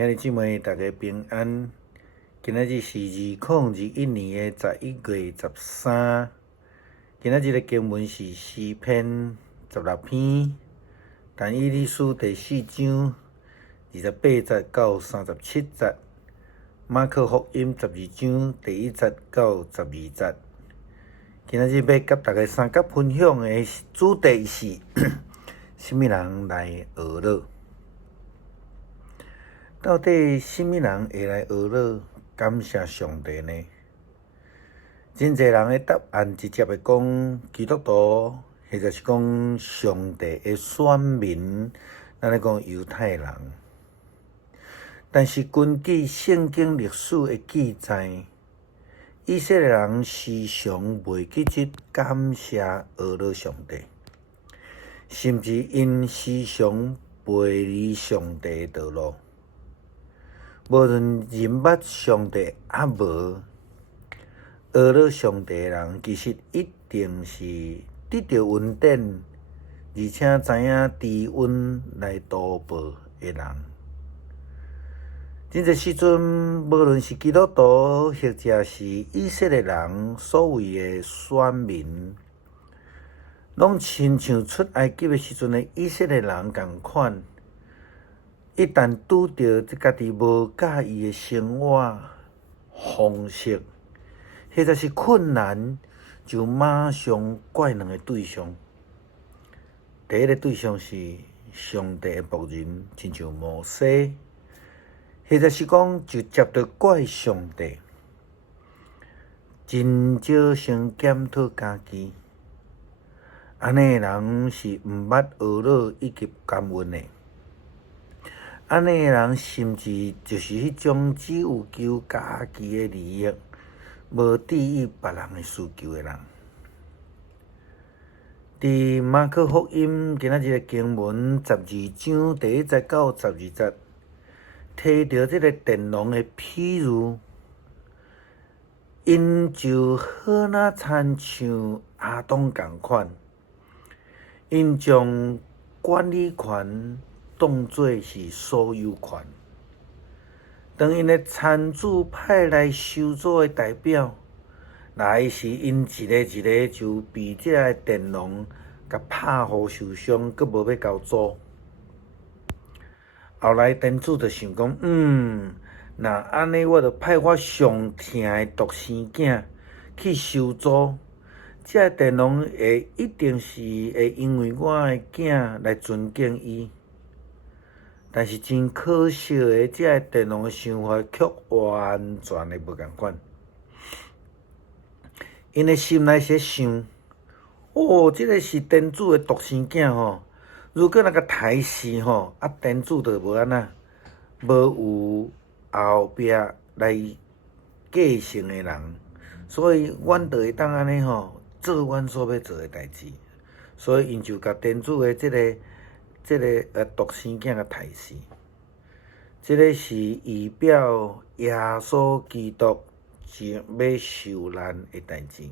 兄弟姊妹，大家平安。今仔日是2021年的11月13。今仔日的经文是诗篇16篇，但以理书第4章28节到37节，马可福音12章第1节到12节。今仔日要甲大家三角分享的主题是什么人来学乐？到底什么人会来学乐感谢上帝呢？真侪人的答案直接会讲基督徒，或者是讲上帝的选民，咱咧讲犹太人。但是根据圣经历史的记载，以色列人时常袂记得感谢学乐上帝，甚至因时常背离上帝的道路。无论认捌上帝还无，学乐上帝的人，其实一定是得到恩典，而且知影知恩来图报的人。真侪时阵，无论是基督徒，或者是以色列人所谓的选民，拢亲像出埃及的时阵的以色列人共款。一旦拄着家己无介意的生活方式，或者是困难，就马上怪两个对象。第一个对象是上帝的仆人，亲像摩西，或者是讲就接着怪上帝。真少先检讨家己，安尼的人是毋捌学乐以及感恩的。安尼的人，甚至就是迄种只有求家己的利益，无注意别人的需求的人。伫马可福音今仔日的经文12章第1节到12节，提到这个电农的譬喻，因就好那亲像阿当共款，因将管理权当作是所有权。当因的参主派来收租的代表来时，因一个一个就被这个佃农甲拍互受伤，阁无要交租。后来店主就想讲，那安尼我就派我上疼的独生囝去收租，这个佃农一定是会因为我的囝来尊敬伊。但是真可惜的，这个佃农的想法却完全的无共款。因的心内是想，这个是店主的独生囝吼，如果那个刣死吼，店主就无安那，无有后壁来继承的人，所以阮就会当安尼吼，做阮所要做的代志。所以因就甲店主的这个独生囝甲刣死。这个是预表耶稣基督要受难的代志，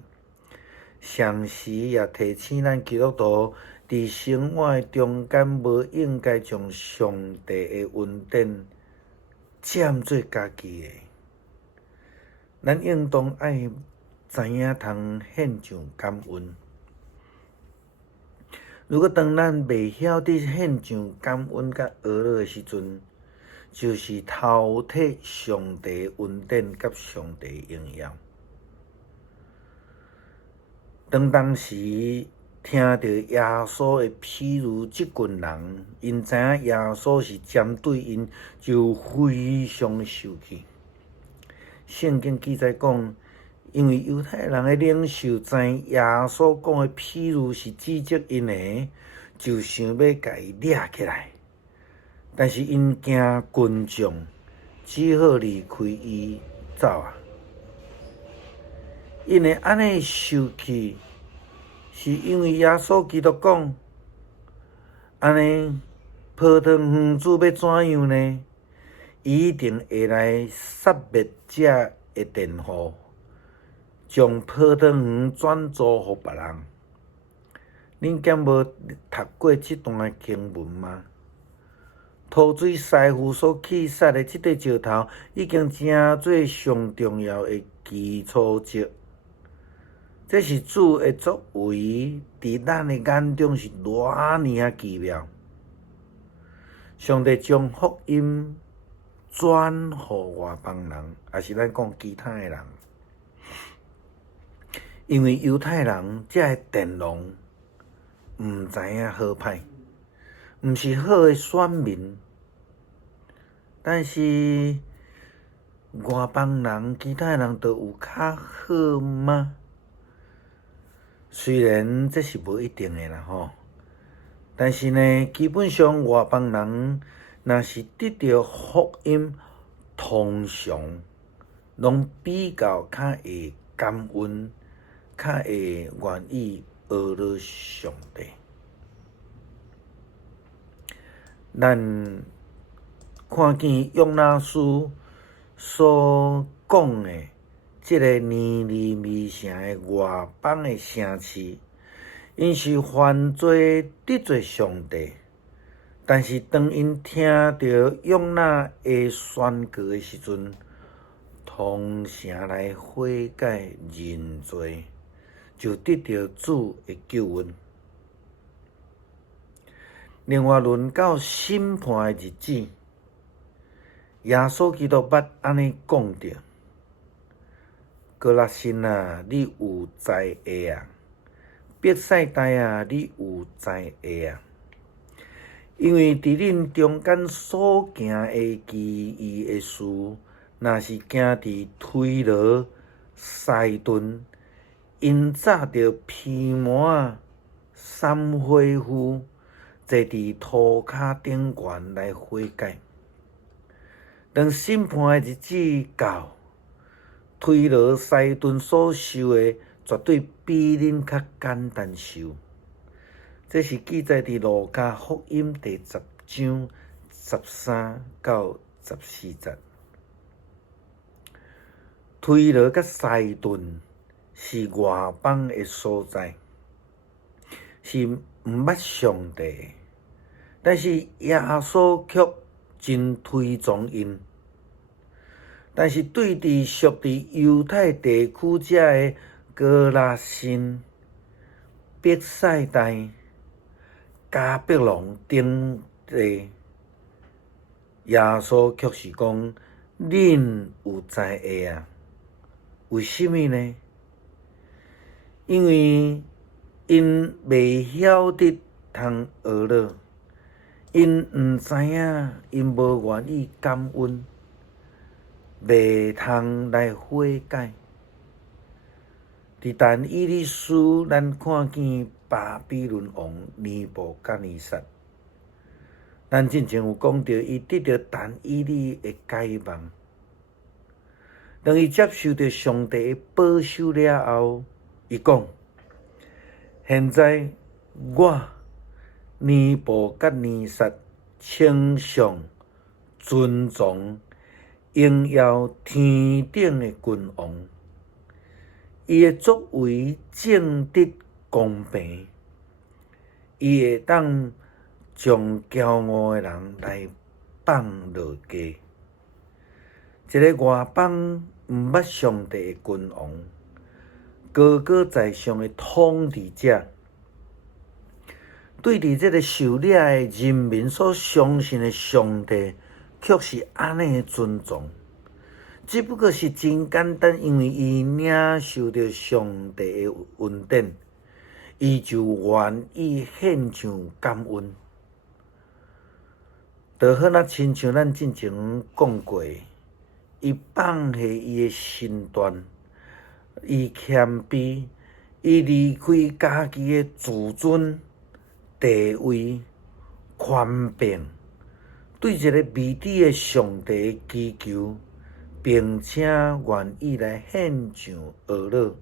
同时也提醒咱基督徒伫生活中间无应该将上帝的恩典占做家己的。咱应当爱知影通献上感恩。如果当咱袂晓得献上感恩甲学乐的时阵，就是偷摕上帝的恩典甲上帝的荣耀。当时听到耶稣的譬喻，即群人因知影耶稣是针对因，就非常生气。圣经记载讲，因为犹太人的领袖知耶稣讲的譬喻是指责因的，就想要甲伊抓起来。但是因惊群众，只好离开伊走啊。因会安尼生气，是因为耶稣基督讲，安尼泡汤园主要怎样呢？伊一定会来杀灭这的佃户，将泡汤园转租互别人。恁敢无读过这段的经文吗？土水师傅所起杀的即块石头，已经成做上重要的基础石。这是主的作为，伫咱的眼中是偌尔啊奇妙。上帝将福音转互外邦人，也是咱讲其他的人，因为犹太人才会电容，毋知影好歹，毋是好的选民。但是外邦人、其他人都有较好吗？虽然这是无一定的啦吼，但是呢，基本上外邦人若是得到福音，通常拢比较较会感恩，较会愿意学了上帝。咱看见约拿书所讲的即个尼尼微城的外邦的城市，因是犯罪得罪上帝，但是当因听到约拿的宣告的时阵，同城来悔改认罪，就得到主的救恩。另外，论到审判的日子，耶稣基督捌安尼讲着：哥拉辛啊，你有灾厄啊！伯赛大啊，你有灾厄啊！因为伫恁中间所行的奇异的事，若是行伫推罗、西顿，因早着披麻三灰夫，坐伫涂骹顶悬来悔改。当审判的日子到，推罗、西顿所受的绝对比恁较简单受。这是记载伫路加福音第10章13到14节。推罗甲西顿是外邦的所在，是毋捌上帝的，但是耶稣却真推崇因。但是对伫属伫犹太地区者的哥拉辛、伯赛大、加百农等地，耶稣却是讲恁有灾厄啊！为什么呢？因为因未晓得通学了，因毋知影，因无愿意感恩。未通来悔改。伫但以理书，咱看见巴比伦王尼布甲尼撒，咱之前有讲到，伊得到但以理的解梦。当伊接受到上帝的保守了后，伊讲：现在我尼布甲尼撒称颂、尊重、荣耀天顶的君王，伊的作为正直公平，伊会当将骄傲的人来放落地。一个外邦毋捌上帝的君王，高高在上的统治者，对伫这个受掠的人民所相信的上帝，却是安尼的尊重，只不过是真简单，因为伊领受着上帝的恩典，伊就愿意献上感恩。就好那亲像咱之前讲过，伊放下伊的身段，伊谦卑，伊离开家己的自尊、地位、权柄，对一个未知的上帝的祈求，并且愿意来献上学乐，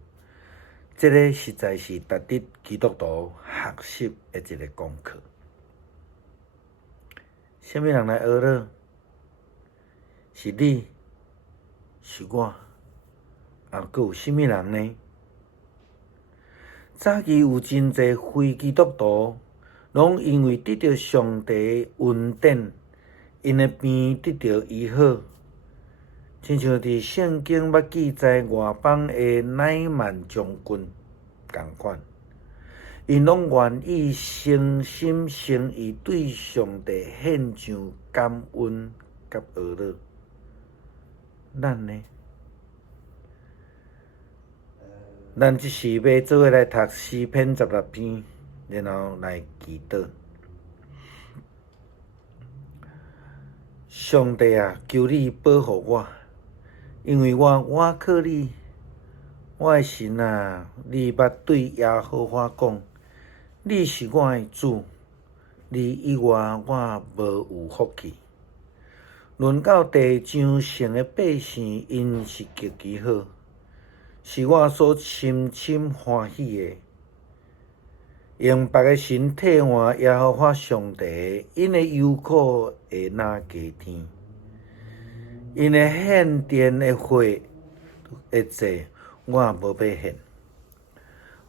这个实在是值得基督徒学习的一个功课。什么人来学乐？是你，是我，还佫有什么人呢？早期有真侪非基督徒，拢因为得到上帝的恩典，因的病得到医好，亲像伫圣经捌记载外邦的乃縵将军共款，因拢愿意诚心诚意对上帝献上感恩甲乐乐。咱呢？咱即时要做伙来读诗篇16篇，然后来祈祷。上帝啊，求你保护我，因为我靠你。我的神啊，你捌对耶和华讲，你是我的主，你以外我无有福气。论到地上圣的百姓，因是极其好，是我所深深欢喜的。用别个神替换耶和华上帝，因的忧苦会哪加添？因的献殿的火的祭，我无要献。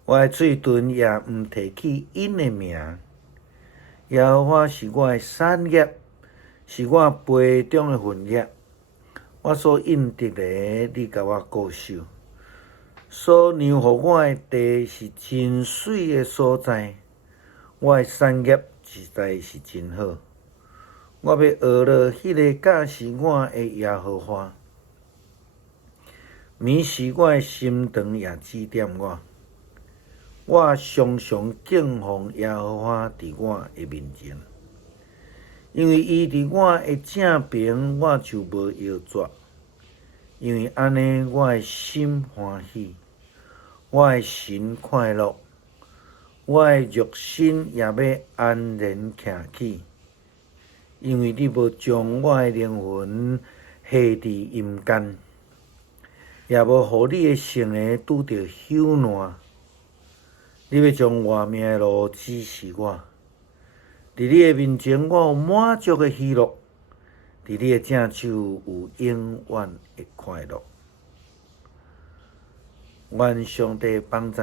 我的嘴唇也毋提起因的名。耶和华是我的产业，是我杯中的份业。我所应得的，你甲我固守。所让互我的地是真水的所在，我的产业实在是真好。我要学了迄个教示我的耶和华，眠时我的心肠也指点我。我常常敬奉耶和华伫我的面前，因为伊伫我的正边，我就无摇拽。因为安尼，我的心欢喜，我的神快乐，我的肉身也要安然徛起。因为你无将我的灵魂下伫阴间，也无互你的圣个拄着朽烂。你要将活命的路指示我，伫你的面前，我有满足的喜乐。伫你的正手有永远的快乐。愿上帝帮助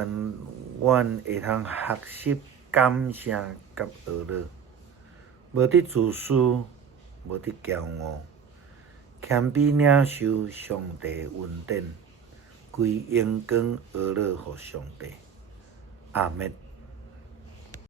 阮会通学习感谢甲乐乐，无伫自私，无伫骄傲，谦卑领受上帝恩典，归荣光乐乐互上帝。阿们。